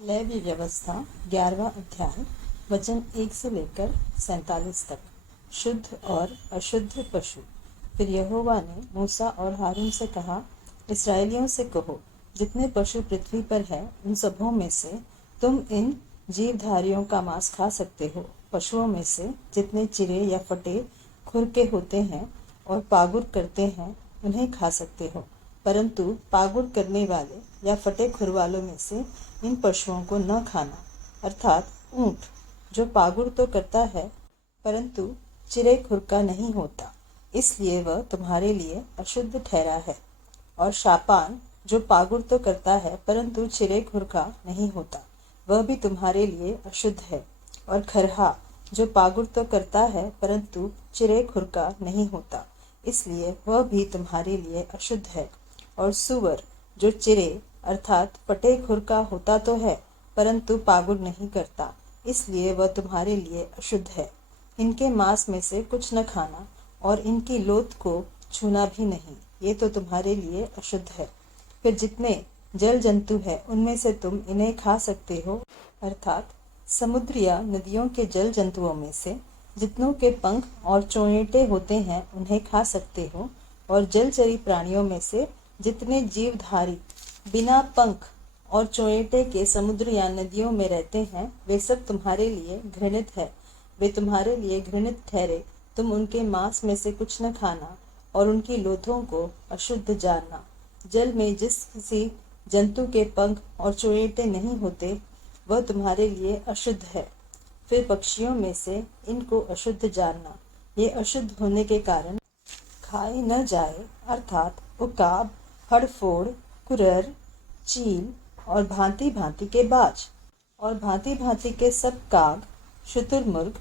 लैवी व्यवस्था 11वां अध्याय वचन 1 से लेकर 47 तक। शुद्ध और अशुद्ध पशु। फिर यहोवा ने मूसा और हारून से कहा, इस्राएलियों से कहो, जितने पशु पृथ्वी पर है उन सबों में से तुम इन जीवधारियों का मांस खा सकते हो। पशुओं में से जितने चिरे या फटे खुर के होते हैं और पागुर करते हैं उन्हें खा सकते हो, परंतु पागुर करने वाले या फटे खुर वालों में से इन पशुओं को न खाना, अर्थात ऊंट जो पागुर तो करता है परंतु चिरे खुर का नहीं होता, इसलिए वह तुम्हारे लिए अशुद्ध ठहरा है। और शापान जो पागुर तो करता है परंतु चिरे खुर का नहीं होता, वह भी तुम्हारे लिए अशुद्ध है। और खरहा जो पागुर तो करता है परंतु चिरे खुर का नहीं होता, इसलिए वह भी तुम्हारे लिए अशुद्ध है। और सूअर जो चिरे अर्थात फटे खुर का होता तो है परंतु पागुर नहीं करता, इसलिए वह तुम्हारे लिए अशुद्ध है। इनके मांस में से कुछ न खाना और इनकी लोथ को छूना भी नहीं, ये तो तुम्हारे लिए अशुद्ध है। फिर जितने जल जंतु है उनमें से तुम इन्हें खा सकते हो, अर्थात समुद्र या नदियों के जल जंतुओं में से जितनों के पंख और चोंयेटे होते हैं उन्हें खा सकते हो। और जलचरी प्राणियों में से जितने जीवधारी बिना पंख और चोंयेटे के समुद्र या नदियों में रहते हैं वे सब तुम्हारे लिए घृणित है, वे तुम्हारे लिए घृणित ठहरे। तुम उनके मांस में से कुछ न खाना और उनकी लोथों को अशुद्ध जानना। जल में जिस किसी जंतु के पंख और चोंयेटे नहीं होते वह तुम्हारे लिए अशुद्ध है। फिर पक्षियों में से इनको अशुद्ध जानना, ये अशुद्ध होने के कारण खाए न जाए, अर्थात उकाब, हड़फोड़, कुरर, चील और भांति भांति के बाज और भांति भांति के सब काग, शुतुरमुर्ग,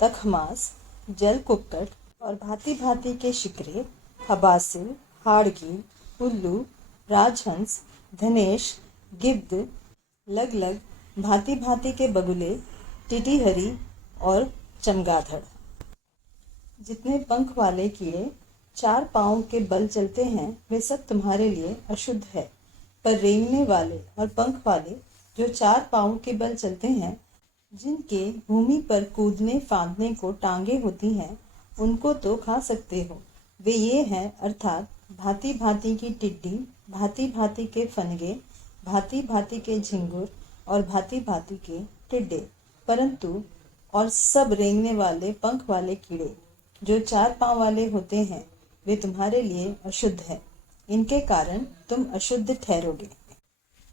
तखमास, जल कुक्कट और भांति भांति के शिकरे, हबासिल, हाड़गी, उल्लू, राजहंस, धनेश, गिद्ध, लगलग, भांति भांति के बगुले, टिटिहरी और चमगादड़। जितने पंख वाले कीड़े चार पांवों के बल चलते हैं वे सब तुम्हारे लिए अशुद्ध है। पर रेंगने वाले और पंख वाले जो चार पांवों के बल चलते हैं, जिनके भूमि पर कूदने फांदने को टांगे होती हैं, उनको तो खा सकते हो। वे ये हैं, अर्थात भांति भांति की टिड्डी, भांति भांति के फनगे, भांति भांति के झिंगुर और भांति भांति के टिड्डे। परंतु और सब रेंगने वाले पंख वाले कीड़े जो चार पांव वाले होते हैं वे तुम्हारे लिए अशुद्ध है, इनके कारण तुम अशुद्ध ठहरोगे।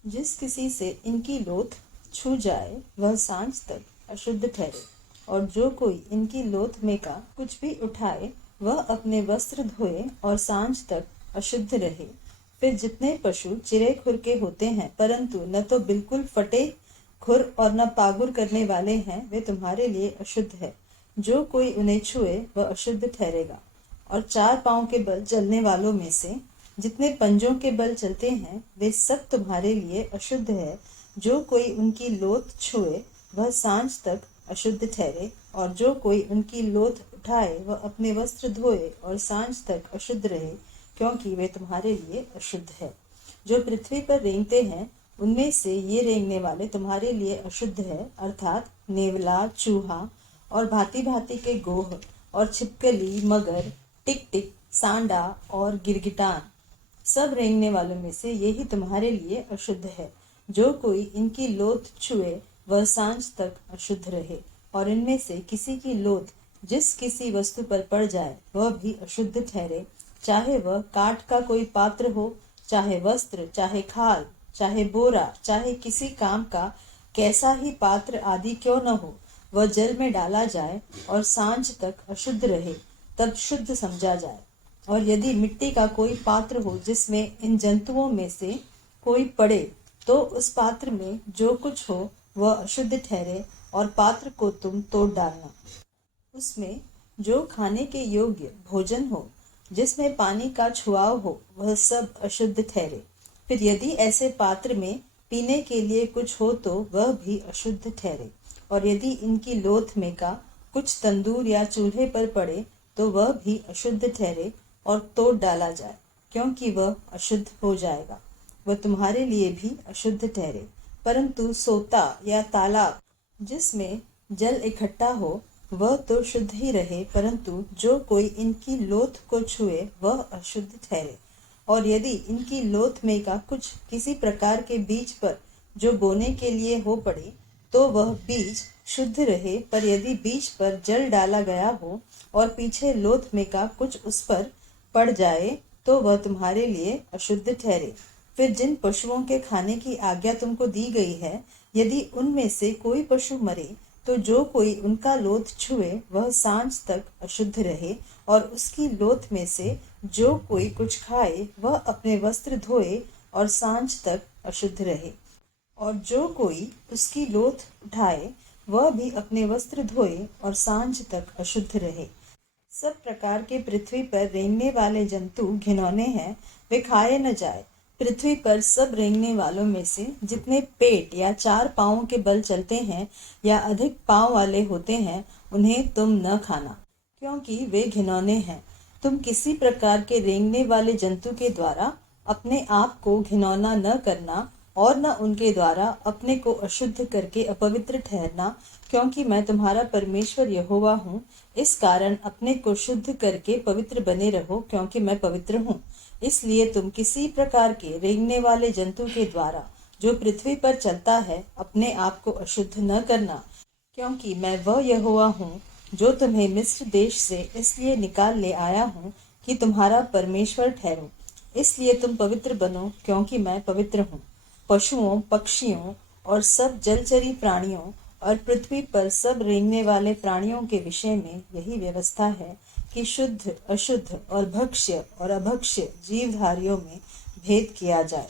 जिस किसी से इनकी लोथ छू जाए वह सांझ तक अशुद्ध ठहरे, और जो कोई इनकी लोथ में का कुछ भी उठाए वह अपने वस्त्र धोए और सांझ तक अशुद्ध रहे। फिर जितने पशु चिरे खुर के होते हैं परंतु न तो बिल्कुल फटे खुर और न पागुर करने वाले हैं वे तुम्हारे लिए अशुद्ध है। जो कोई उन्हें छुए वह अशुद्ध ठहरेगा। और चार पांव के बल चलने वालों में से जितने पंजों के बल चलते हैं वे सब तुम्हारे लिए अशुद्ध है। जो कोई उनकी लोथ छुए वह सांझ तक अशुद्ध ठहरे, और जो कोई उनकी लोथ उठाए वह अपने वस्त्र धोए और सांझ तक अशुद्ध रहे, क्योंकि वे तुम्हारे लिए अशुद्ध है। जो पृथ्वी पर रेंगते हैं उनमें से ये रेंगने वाले तुम्हारे लिए अशुद्ध है, अर्थात नेवला, चूहा और भांति भांति के गोह और छिपकली, मगर, टिक टिक, सांडा और गिरगिटान। सब रेंगने वालों में से यही तुम्हारे लिए अशुद्ध है। जो कोई इनकी लोथ छुए वह सांझ तक अशुद्ध रहे। और इनमें से किसी की लोथ जिस किसी वस्तु पर पड़ जाए वह भी अशुद्ध ठहरे, चाहे वह काठ का कोई पात्र हो, चाहे वस्त्र, चाहे खाल, चाहे बोरा, चाहे किसी काम का कैसा ही पात्र आदि क्यों न हो, वह जल में डाला जाए और सांझ तक अशुद्ध रहे, तब शुद्ध समझा जाए। और यदि मिट्टी का कोई पात्र हो जिसमें इन जंतुओं में से कोई पड़े, तो उस पात्र में जो कुछ हो वह अशुद्ध ठहरे, और पात्र को तुम तोड़ डालना। उसमें जो खाने के योग्य भोजन हो जिसमें पानी का छुआव हो वह सब अशुद्ध ठहरे। फिर यदि ऐसे पात्र में पीने के लिए कुछ हो तो वह भी अशुद्ध ठहरे। और यदि इनकी लोथ में का कुछ तंदूर या चूल्हे पर पड़े तो वह भी अशुद्ध ठहरे और तोड़ डाला जाए, क्योंकि वह अशुद्ध हो जाएगा, वह तुम्हारे लिए भी अशुद्ध ठहरे। परंतु सोता या तालाब जिसमें जल इकट्ठा हो वह तो शुद्ध ही रहे, परंतु जो कोई इनकी लोथ को छुए वह अशुद्ध ठहरे। और यदि इनकी लोथ में का कुछ किसी प्रकार के बीज पर जो बोने के लिए हो पड़े तो वह बीज शुद्ध रहे, पर यदि बीज पर जल डाला गया हो और पीछे लोथ में का कुछ उस पर पड़ जाए तो वह तुम्हारे लिए अशुद्ध ठहरे। फिर जिन पशुओं के खाने की आज्ञा तुमको दी गई है, यदि उनमें से कोई पशु मरे तो जो कोई उनका लोथ छुए वह सांझ तक अशुद्ध रहे, और उसकी लोथ में से जो कोई कुछ खाए वह अपने वस्त्र धोए और सांझ तक अशुद्ध रहे। और जो कोई उसकी लोथ उठाए वह भी अपने वस्त्र धोए और सांझ तक अशुद्ध रहे। सब प्रकार के पृथ्वी पर रेंगने वाले जंतु घिनौने हैं, वे खाए न जाए। पृथ्वी पर सब रेंगने वालों में से जितने पेट या 4 पांवों के बल चलते हैं या अधिक पांव वाले होते हैं उन्हें तुम न खाना, क्योंकि वे घिनौने हैं। तुम किसी प्रकार के रेंगने वाले जंतु के द्वारा अपने आप को घिनौना न करना और न उनके द्वारा अपने को अशुद्ध करके अपवित्र ठहरना, क्योंकि मैं तुम्हारा परमेश्वर यहोवा हूँ। इस कारण अपने को शुद्ध करके पवित्र बने रहो, क्योंकि मैं पवित्र हूँ। इसलिए तुम किसी प्रकार के रेंगने वाले जंतु के द्वारा जो पृथ्वी पर चलता है अपने आप को अशुद्ध न करना, क्योंकि मैं वह यहोवा हूँ जो तुम्हें मिस्र देश से इसलिए निकाल ले आया हूँ कि तुम्हारा परमेश्वर ठहरूं। इसलिए तुम पवित्र बनो, क्योंकि मैं पवित्र हूँ। पशुओं, पक्षियों और सब जलचरी प्राणियों और पृथ्वी पर सब रेंगने वाले प्राणियों के विषय में यही व्यवस्था है कि शुद्ध, अशुद्ध और भक्ष्य और अभक्ष्य जीवधारियों में भेद किया जाए।